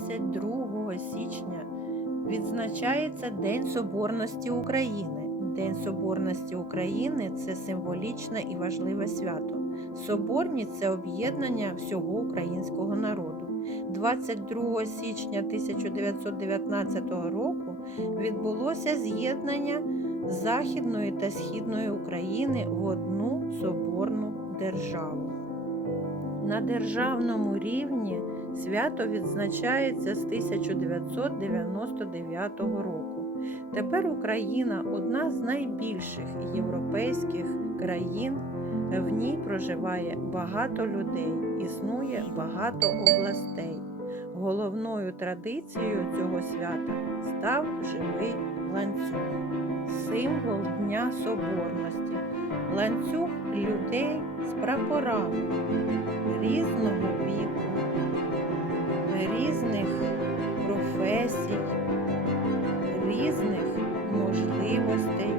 22 січня відзначається День Соборності України. День Соборності України це символічне і важливе свято. Соборність це об'єднання всього українського народу. 22 січня 1919 року відбулося з'єднання Західної та Східної України в одну соборну державу. На державному рівні свято відзначається з 1999 року. Тепер Україна одна з найбільших європейських країн. В ній проживає багато людей, існує багато областей. Головною традицією цього свята став живий ланцюг, символ Дня Соборності, ланцюг людей з прапорами різного віку, різних професій, різних можливостей,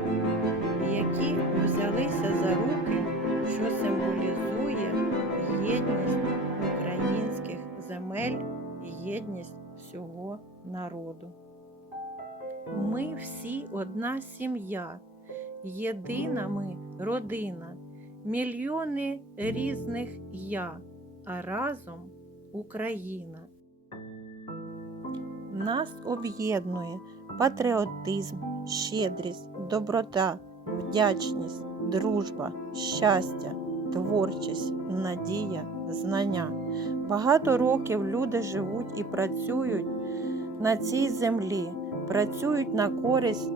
які взялися за руки, що символізує єдність українських земель, єдність всього народу. Ми всі одна сім'я, єдина ми родина, мільйони різних я, а разом Україна. Нас об'єднує патріотизм, щедрість, доброта, вдячність, дружба, щастя, творчість, надія, знання. Багато років люди живуть і працюють на цій землі, працюють на користь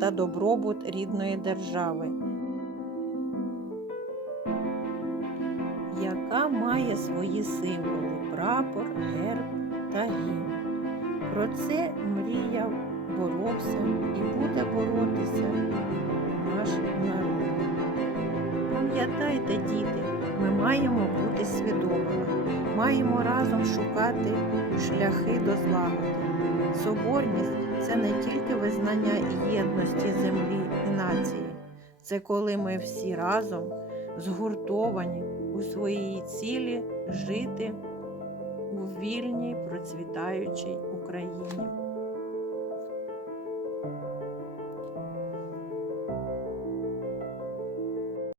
та добробут рідної держави, яка має свої символи прапор, герб та гімн. Про це мріяв, боровся і буде боротися наш народ. Пам'ятайте, діти, ми маємо бути свідомими, маємо разом шукати шляхи до злагоди. Соборність це не тільки визнання єдності землі і нації, це коли ми всі разом згуртовані у своїй цілі жити у вільній процвітаючій Україні.